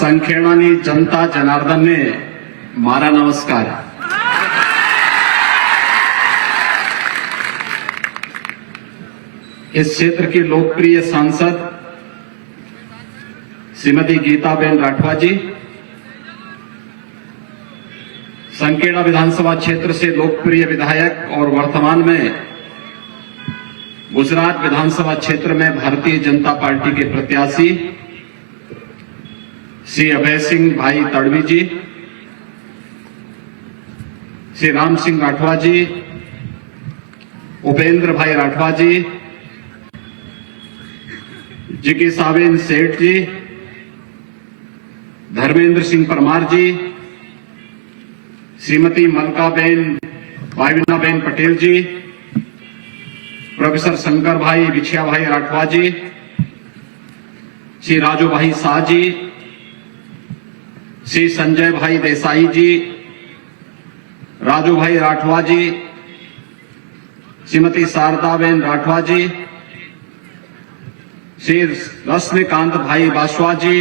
સંખેડાની જનતા જનાર્દનને મારા નમસ્કાર। इस क्षेत्र की लोकप्रिय सांसद श्रीमती गीताबेन राठवा जी, संखेड़ा विधानसभा क्षेत्र से लोकप्रिय विधायक और वर्तमान में गुजरात विधानसभा क्षेत्र में भारतीय जनता पार्टी के प्रत्याशी श्री अभय सिंह भाई तड़वी जी, श्री राम सिंह राठवा जी, उपेंद्र भाई राठवा जी, जिज्ञासाबेन सेठ जी, धर्मेंद्र सिंह परमार जी, श्रीमती मलकाबेन भाईविनाबेन पटेल जी, प्रोफेसर शंकर भाई बिछिया भाई राठवा जी, श्री राजू भाई शाह जी, श्री संजय भाई देसाई जी, राजू भाई राठवा जी, श्रीमती शारदाबेन राठवा जी, श्री रश्मिकांत भाई बासवा जी,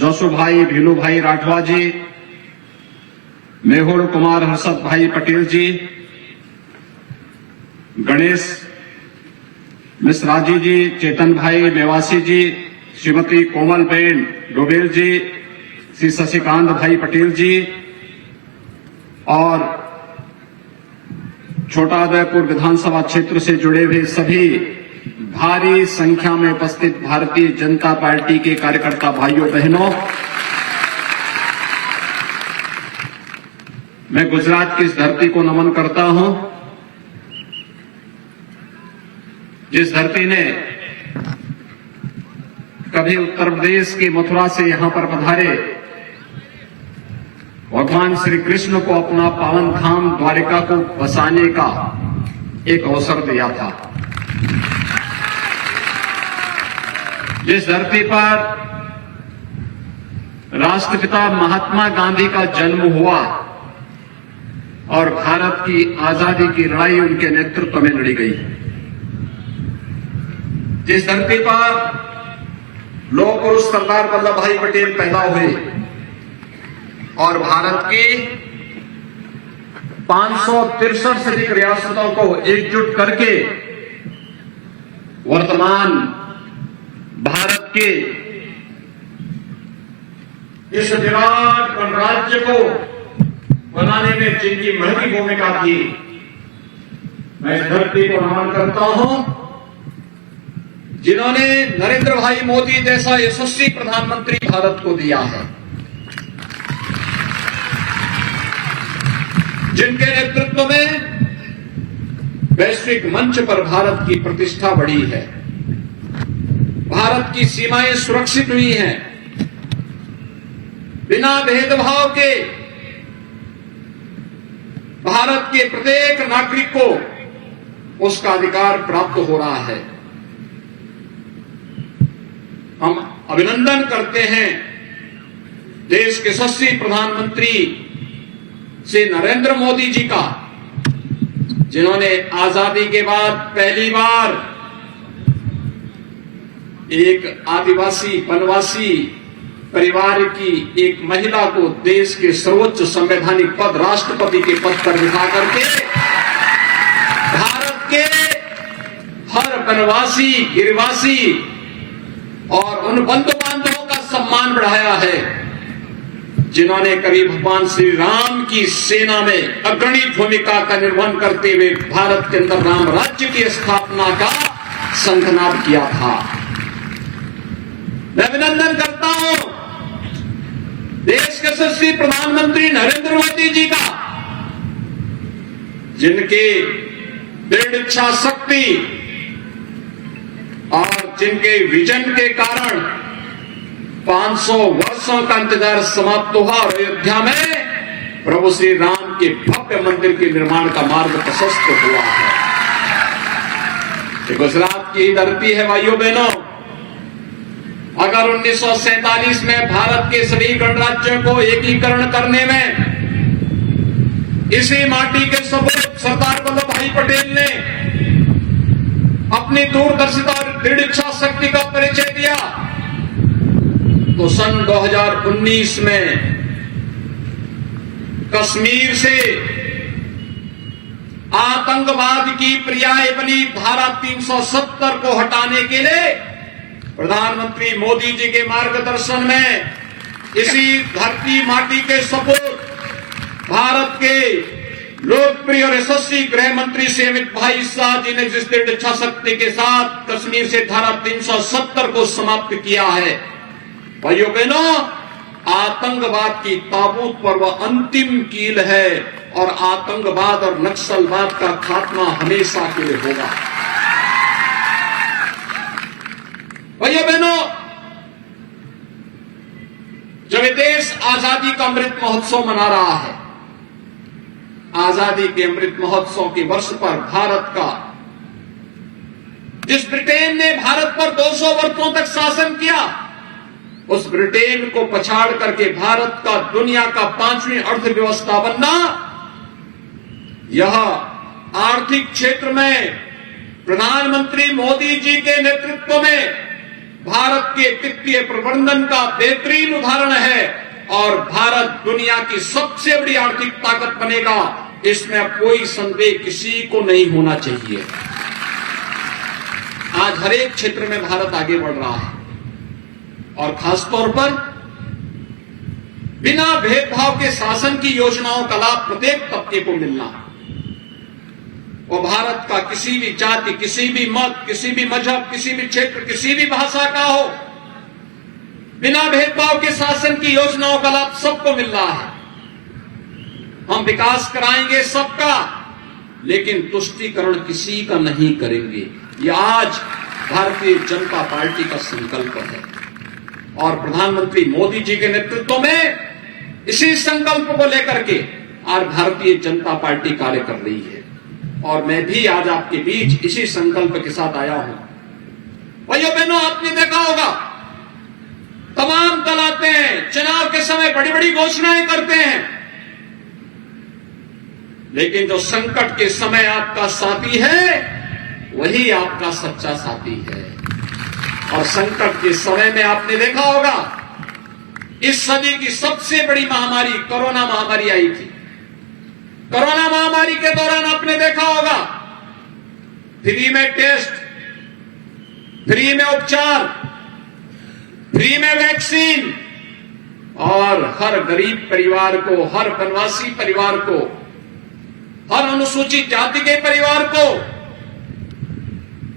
जोशु भाई भीलू भाई राठवा जी, मेहुल कुमार हर्षद भाई पटेल जी, गणेश मिश्राजी जी, चेतन भाई मेवासी जी, श्रीमती कोमलबेन डोबेल जी, श्री शशिकांत भाई पटेल जी और छोटा उदयपुर विधानसभा क्षेत्र से जुड़े हुए सभी भारी संख्या में उपस्थित भारतीय जनता पार्टी के कार्यकर्ता भाइयों बहनों, मैं गुजरात की इस धरती को नमन करता हूं, जिस धरती ने कभी उत्तर प्रदेश की मथुरा से यहां पर पधारे भगवान श्री कृष्ण को अपना पावन धाम द्वारिका को बसाने का एक अवसर दिया था, जिस धरती पर राष्ट्रपिता महात्मा गांधी का जन्म हुआ और भारत की आजादी की लड़ाई उनके नेतृत्व में लड़ी गई, जिस धरती पर लौह पुरुष सरदार वल्लभ भाई पटेल पैदा हुए और भारत की 563 से अधिक रियासतों को एकजुट करके वर्तमान भारत के इस विराट गणराज्य को बनाने में जिनकी महती भूमिका थी, मैं इस धरती को नमन करता हूं, जिन्होंने नरेंद्र भाई मोदी जैसा यशस्वी प्रधानमंत्री भारत को दिया है, जिनके नेतृत्व में वैश्विक मंच पर भारत की प्रतिष्ठा बढ़ी है, भारत की सीमाएं सुरक्षित हुई हैं, बिना भेदभाव के भारत के प्रत्येक नागरिक को उसका अधिकार प्राप्त हो रहा है। हम अभिनंदन करते हैं देश के यशस्वी प्रधानमंत्री श्री नरेंद्र मोदी जी का, जिन्होंने आजादी के बाद पहली बार एक आदिवासी वनवासी परिवार की एक महिला को देश के सर्वोच्च संवैधानिक पद राष्ट्रपति के पद पर बिठा करके भारत के हर वनवासी गिरिवासी और उन बंधु बांधवों का सम्मान बढ़ाया है, जिन्होंने कभी भगवान श्री राम की सेना में अग्रणी भूमिका का निर्वहन करते हुए भारत के अंदर राम राज्य की स्थापना का संकल्प किया था। मैं अभिनंदन करता हूं देश के यशस्वी प्रधानमंत्री नरेंद्र मोदी जी का, जिनके दृढ़ इच्छा शक्ति और जिनके विजन के कारण 500 वर्षों का इंतजार समाप्त हुआ और अयोध्या में प्रभु श्री राम के भव्य मंदिर के निर्माण का मार्ग प्रशस्त हुआ है। ये गुजरात की धरती है भाइयों बहनों। अगर 1947 में भारत के सभी गणराज्यों को एकीकरण करने में इसी माटी के सपूत सरदार वल्लभ भाई पटेल ने अपनी दूरदर्शिता और दृढ़ इच्छा शक्ति का परिचय दिया, तो सन 2019 में कश्मीर से आतंकवाद की पर्याय बनी धारा 370 को हटाने के लिए प्रधानमंत्री मोदी जी के मार्गदर्शन में इसी धरती माटी के सपूत भारत के लोकप्रिय और यशस्वी गृह मंत्री श्री अमित भाई शाह जी ने जिस दृढ़ इच्छा शक्ति के साथ कश्मीर से धारा 370 को समाप्त किया है, भाइयों बहनों, आतंकवाद की ताबूत पर वह अंतिम कील है और आतंकवाद और नक्सलवाद का खात्मा हमेशा के लिए होगा। भाइयों बहनों, जब ये देश आजादी का अमृत महोत्सव मना रहा है, आजादी के अमृत महोत्सव के वर्ष पर भारत का, जिस ब्रिटेन ने भारत पर 200 वर्षों तक शासन किया, उस ब्रिटेन को पछाड़ करके भारत का दुनिया का 5वीं अर्थव्यवस्था बनना, यह आर्थिक क्षेत्र में प्रधानमंत्री मोदी जी के नेतृत्व में भारत के वित्तीय प्रबंधन का बेहतरीन उदाहरण है और भारत दुनिया की सबसे बड़ी आर्थिक ताकत बनेगा, इसमें अब कोई संदेह किसी को नहीं होना चाहिए। आज हर एक क्षेत्र में भारत आगे बढ़ रहा है और खासतौर पर बिना भेदभाव के शासन की योजनाओं का लाभ प्रत्येक तबके को मिलना, वो भारत का किसी भी जाति, किसी भी मत, किसी भी मजहब, किसी भी क्षेत्र, किसी भी भाषा का हो, बिना भेदभाव के शासन की योजनाओं का लाभ सबको मिल रहा है। हम विकास कराएंगे सबका, लेकिन तुष्टीकरण किसी का नहीं करेंगे। यह आज भारतीय जनता पार्टी का संकल्प है और प्रधानमंत्री मोदी जी के नेतृत्व में इसी संकल्प को लेकर के आज भारतीय जनता पार्टी कार्य कर रही है और मैं भी आज आपके बीच इसी संकल्प के साथ आया हूं। भाइयों बहनों, आपने देखा होगा तमाम दल आते हैं, चुनाव के समय बड़ी बड़ी घोषणाएं करते हैं, लेकिन जो संकट के समय आपका साथी है वही आपका सच्चा साथी है। और संकट के समय में आपने देखा होगा इस सदी की सबसे बड़ी महामारी कोरोना महामारी आई थी। कोरोना महामारी के दौरान आपने देखा होगा फ्री में टेस्ट, फ्री में उपचार, फ्री में वैक्सीन और हर गरीब परिवार को, हर वनवासी परिवार को, हर अनुसूचित जाति के परिवार को,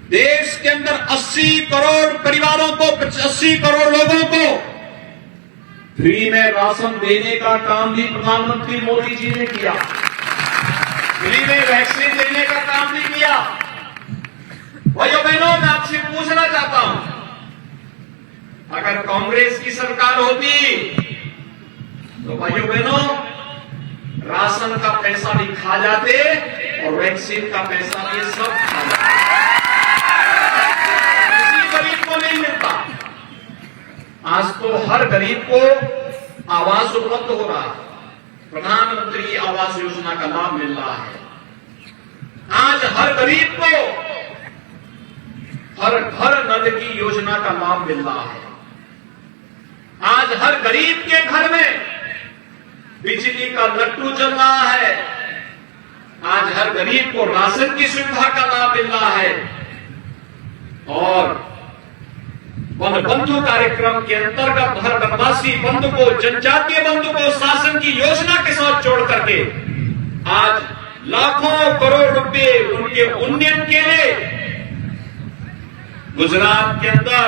देश के अंदर 80 करोड़ परिवारों को, 80 करोड़ लोगों को फ्री में राशन देने का काम भी प्रधानमंत्री मोदी जी ने किया। फ्री में वैक्सीन देने का काम भी किया। भाइयों बहनों, मैं आपसे पूछना चाहता हूं, अगर कांग्रेस की सरकार होती तो भाइयों बहनों राशन का पैसा भी खा जाते और वैक्सीन का पैसा भी सब खा जाते। किसी गरीब को नहीं मिलता। आज तो हर गरीब को आवास उपलब्ध हो रहा है। प्रधानमंत्री आवास योजना का लाभ मिल रहा है। आज हर गरीब को हर घर नल की योजना का लाभ मिल रहा है। आज हर गरीब के घर में बिजली का लट्टू चल रहा है। आज हर गरीब को राशन की सुविधा का लाभ मिल रहा है और वन बंधु कार्यक्रम के अंतर्गत हर वनवासी बंधु को, जनजातीय बंधु को शासन की योजना के साथ जोड़ करके आज लाखों करोड़ रुपए उनके उन्नयन के लिए गुजरात के अंदर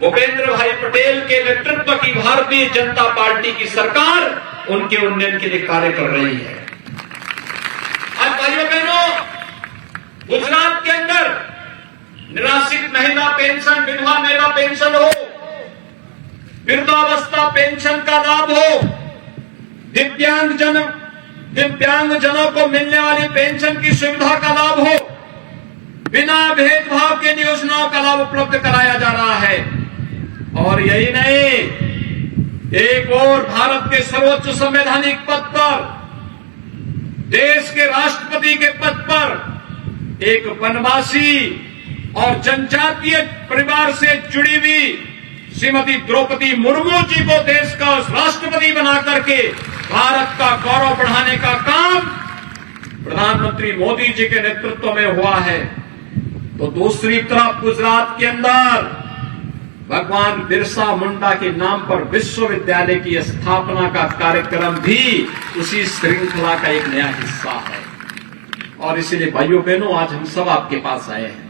भूपेंद्र भाई पटेल के नेतृत्व की भारतीय जनता पार्टी की सरकार उनके उन्नयन के लिए कार्य कर रही है। आज भाइयों बहनों, गुजरात के अंदर निराश्रित महिला पेंशन, विधवा महिला पेंशन हो, वृद्धावस्था पेंशन का लाभ हो, दिव्यांगजनों को मिलने वाली पेंशन की सुविधा का लाभ हो, बिना भेदभाव के योजनाओं का लाभ उपलब्ध कराया जा रहा है। और यही नहीं, एक और भारत के सर्वोच्च संवैधानिक पद पर, देश के राष्ट्रपति के पद पर एक वनवासी और जनजातीय परिवार से जुड़ी हुई श्रीमती द्रौपदी मुर्मू जी को देश का राष्ट्रपति बना करके भारत का गौरव बढ़ाने का काम प्रधानमंत्री मोदी जी के नेतृत्व में हुआ है, तो दूसरी तरफ गुजरात के अंदर भगवान बिरसा मुंडा के नाम पर विश्वविद्यालय की स्थापना का कार्यक्रम भी उसी श्रृंखला का एक नया हिस्सा है। और इसीलिए भाइयों बहनों, आज हम सब आपके पास आए हैं।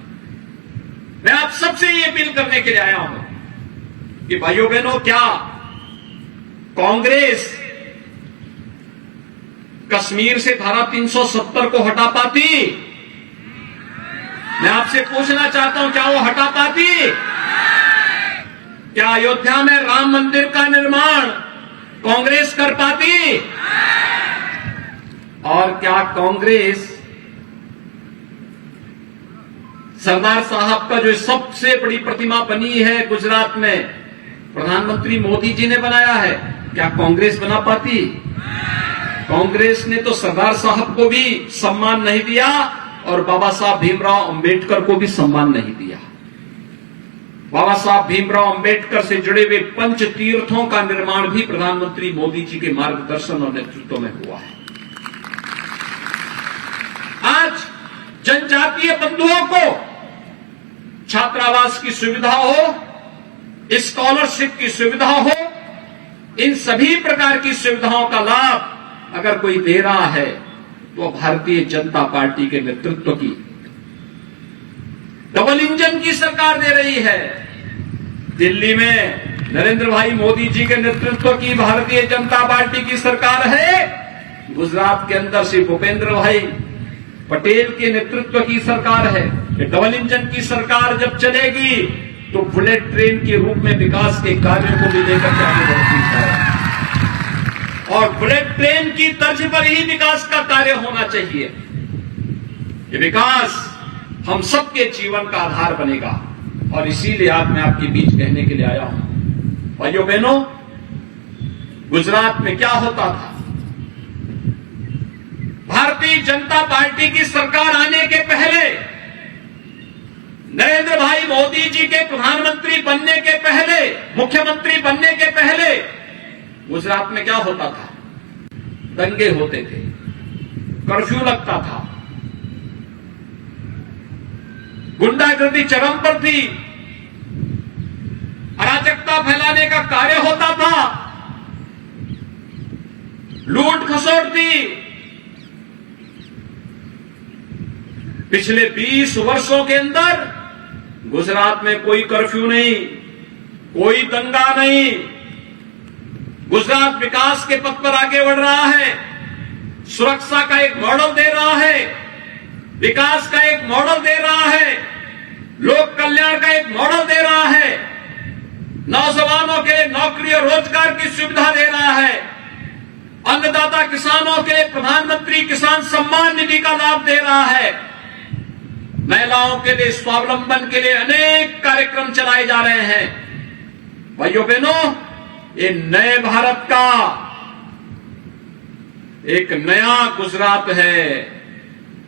मैं आप सबसे ये अपील करने के लिए आया हूं कि भाइयों बहनों, क्या कांग्रेस कश्मीर से धारा 370 को हटा पाती? मैं आपसे पूछना चाहता हूं, क्या वो हटा पाती? क्या अयोध्या में राम मंदिर का निर्माण कांग्रेस कर पाती? और क्या कांग्रेस सरदार साहब का जो सबसे बड़ी प्रतिमा बनी है गुजरात में, प्रधानमंत्री मोदी जी ने बनाया है, क्या कांग्रेस बना पाती? कांग्रेस ने तो सरदार साहब को भी सम्मान नहीं दिया और बाबा साहब भीमराव अंबेडकर को भी सम्मान नहीं दिया। बाबा साहब भीमराव अंबेडकर से जुड़े हुए पंच तीर्थों का निर्माण भी प्रधानमंत्री मोदी जी के मार्गदर्शन और नेतृत्व में हुआ है। आज जनजातीय बंधुओं को छात्रावास की सुविधा हो, स्कॉलरशिप की सुविधा हो, इन सभी प्रकार की सुविधाओं का लाभ अगर कोई दे रहा है तो भारतीय जनता पार्टी के नेतृत्व की डबल इंजन की सरकार दे रही है। दिल्ली में नरेंद्र भाई मोदी जी के नेतृत्व की भारतीय जनता पार्टी की सरकार है। गुजरात के अंदर श्री भूपेंद्र भाई पटेल के नेतृत्व की सरकार है। ये डबल इंजन की सरकार जब चलेगी तो बुलेट ट्रेन के रूप में विकास के कार्यों को भी लेकर के आगे बढ़ती है और बुलेट ट्रेन की तर्ज पर ही विकास का कार्य होना चाहिए। ये विकास हम सबके जीवन का आधार बनेगा और इसीलिए आज मैं आपके बीच कहने के लिए आया हूं। भाइयों बहनों, गुजरात में क्या होता था? भारतीय जनता पार्टी की सरकार आने के पहले, नरेंद्र भाई मोदी जी के प्रधानमंत्री बनने के पहले, मुख्यमंत्री बनने के पहले गुजरात में क्या होता था? दंगे होते थे, कर्फ्यू लगता था, गुंडागर्दी चरम पर थी, अराजकता फैलाने का कार्य होता था, लूट खसोट थी। पिछले 20 वर्षों के अंदर गुजरात में कोई कर्फ्यू नहीं, कोई दंगा नहीं। गुजरात विकास के पथ पर आगे बढ़ रहा है, सुरक्षा का एक मॉडल दे रहा है, विकास का एक मॉडल दे रहा है, लोक कल्याण का एक मॉडल दे रहा है, नौजवानों के नौकरी और रोजगार की सुविधा दे रहा है, अन्नदाता किसानों के प्रधानमंत्री किसान सम्मान निधि का लाभ दे रहा है, महिलाओं के लिए स्वावलंबन के लिए अनेक कार्यक्रम चलाए जा रहे हैं। भाइयों बहनों, ये नए भारत का एक नया गुजरात है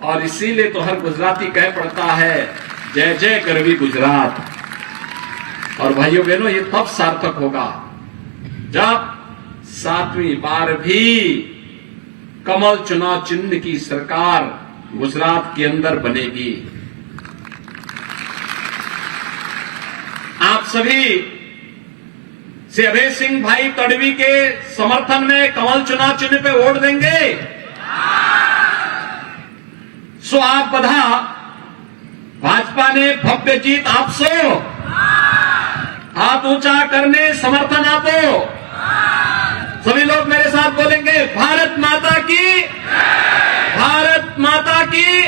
और इसीलिए तो हर गुजराती कह पड़ता है, जय जय गरवी गुजरात। और भाइयों बहनों, ये तब सार्थक होगा जब 7वीं बार भी कमल चुनाव चिन्ह की सरकार गुजरात के अंदर बनेगी। आप सभी से अभय सिंह भाई तड़वी के समर्थन में कमल चुनाव चिन्ह पे वोट देंगे। सो आप बधा, भाजपा ने भव्य जीत आपसो, हाथ ऊंचा करने समर्थन आपो। सभी लोग मेरे साथ बोलेंगे, भारत माता की, भारत माता की।